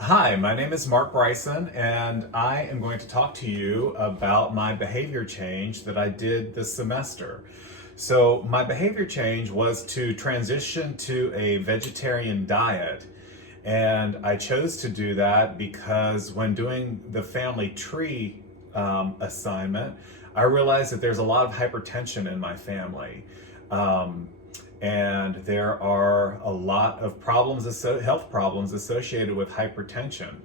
Hi, my name is Mark Bryson, and I am going to talk to you about my behavior change that I did this semester. So, my behavior change was to transition to a vegetarian diet, and I chose to do that because when doing the family tree assignment, I realized that there's a lot of hypertension in my family. Um, and there are a lot of health problems associated with hypertension,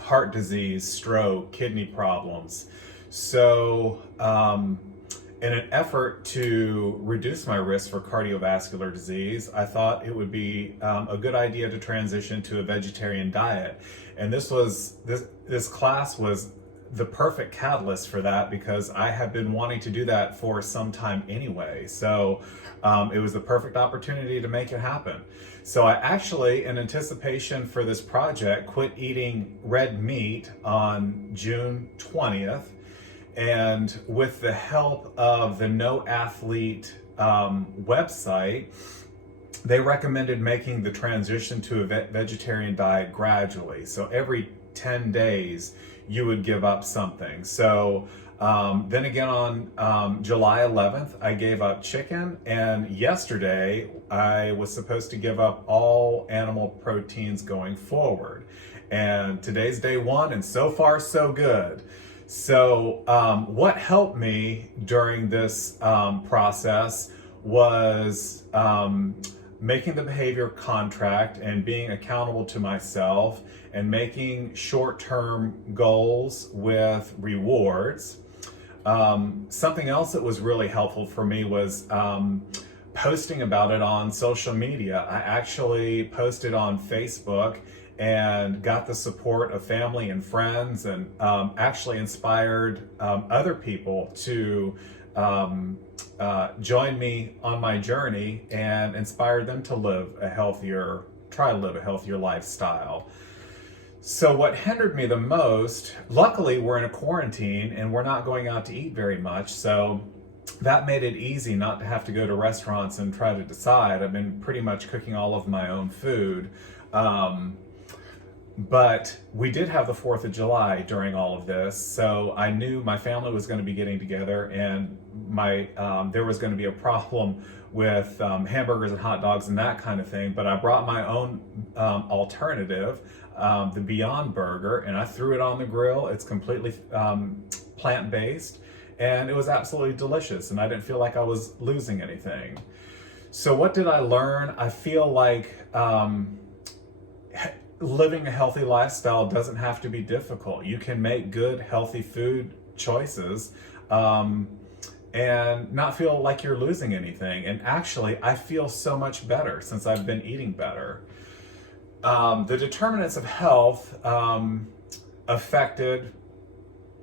heart disease, stroke, kidney problems. So, in an effort to reduce my risk for cardiovascular disease, I thought it would be a good idea to transition to a vegetarian diet. And this class was the perfect catalyst for that because I have been wanting to do that for some time anyway. So it was the perfect opportunity to make it happen. So I actually, in anticipation for this project, quit eating red meat on June 20th. And with the help of the No Athlete website, they recommended making the transition to a vegetarian diet gradually. So every 10 days, you would give up something. So then again on July 11th, I gave up chicken. And yesterday, I was supposed to give up all animal proteins going forward. And today's day one, and so far, so good. So, what helped me during this process was making the behavior contract and being accountable to myself and making short-term goals with rewards. Something else that was really helpful for me was posting about it on social media. I actually posted on Facebook and got the support of family and friends, and actually inspired other people to join me on my journey and inspired them to try to live a healthier lifestyle. So what hindered me the most, luckily we're in a quarantine and we're not going out to eat very much, so that made it easy not to have to go to restaurants and try to decide. I've been pretty much cooking all of my own food. But we did have the 4th of July during all of this, so I knew my family was going to be getting together, and there was going to be a problem with hamburgers and hot dogs and that kind of thing. But I brought my own alternative, the Beyond Burger, and I threw it on the grill. It's completely plant-based, and it was absolutely delicious, and I didn't feel like I was losing anything. So what did I learn? I feel like living a healthy lifestyle doesn't have to be difficult. You can make good, healthy food choices and not feel like you're losing anything. And actually, I feel so much better since I've been eating better. The determinants of health affected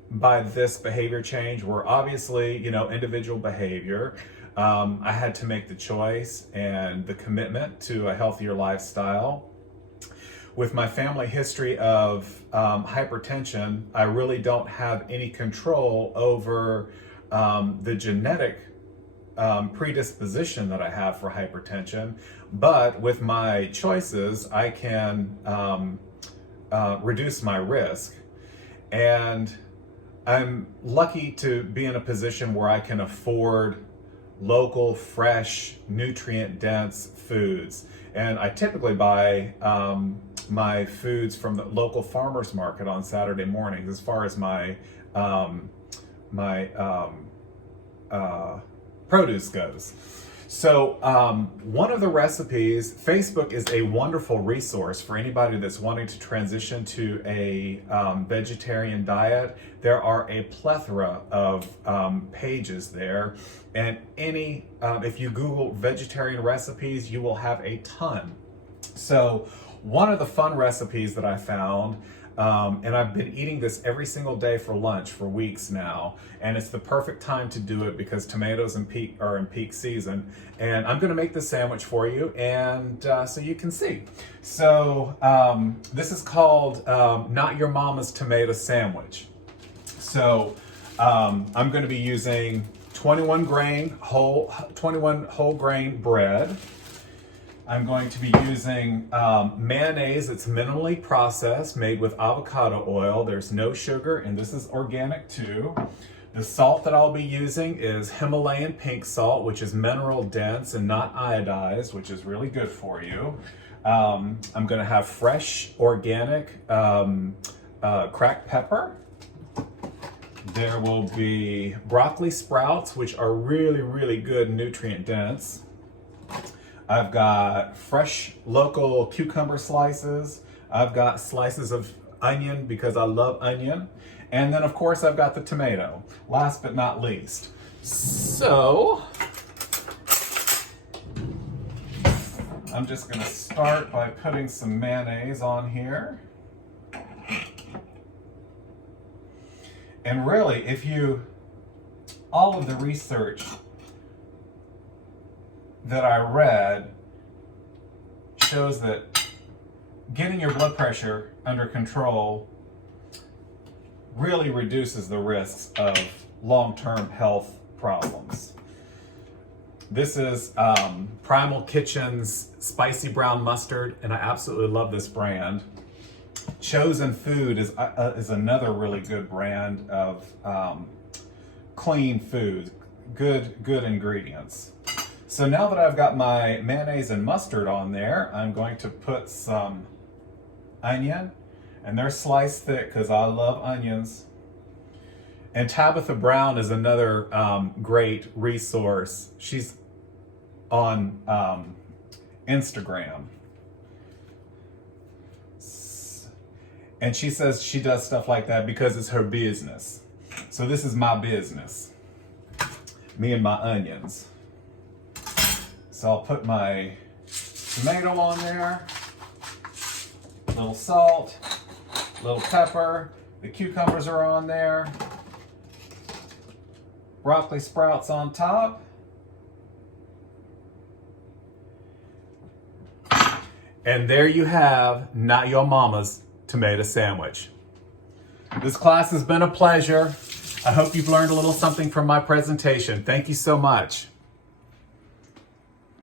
by this behavior change were obviously, individual behavior. I had to make the choice and the commitment to a healthier lifestyle. With my family history of hypertension, I really don't have any control over the genetic predisposition that I have for hypertension. But with my choices, I can reduce my risk. And I'm lucky to be in a position where I can afford local, fresh, nutrient-dense foods. And I typically buy my foods from the local farmers market on Saturday mornings as far as my produce goes. So one of the recipes, Facebook is a wonderful resource for anybody that's wanting to transition to a vegetarian diet. There are a plethora of pages there, and if you Google vegetarian recipes, you will have a ton. So one of the fun recipes that I found, and I've been eating this every single day for lunch for weeks now, and it's the perfect time to do it because tomatoes are in peak season. And I'm going to make this sandwich for you, and so you can see. So this is called Not Your Mama's Tomato Sandwich. So I'm going to be using 21 whole grain bread. I'm going to be using mayonnaise. It's minimally processed, made with avocado oil. There's no sugar, and this is organic too. The salt that I'll be using is Himalayan pink salt, which is mineral dense and not iodized, which is really good for you. I'm going to have fresh, organic cracked pepper. There will be broccoli sprouts, which are really, really good and nutrient dense. I've got fresh local cucumber slices. I've got slices of onion because I love onion. And then of course I've got the tomato, last but not least. So, I'm just gonna start by putting some mayonnaise on here. And really, all of the research that I read shows that getting your blood pressure under control really reduces the risks of long-term health problems. This is Primal Kitchen's spicy brown mustard, and I absolutely love this brand. Chosen Food is another really good brand of clean food, good ingredients. So now that I've got my mayonnaise and mustard on there, I'm going to put some onion, and they're sliced thick because I love onions. And Tabitha Brown is another great resource. She's on Instagram. And she says she does stuff like that because it's her business. So this is my business. Me and my onions. So I'll put my tomato on there. A little salt. Little pepper, the cucumbers are on there, broccoli sprouts on top, and there you have Not Your Mama's tomato sandwich. This class has been a pleasure. I hope you've learned a little something from my presentation. Thank you so much.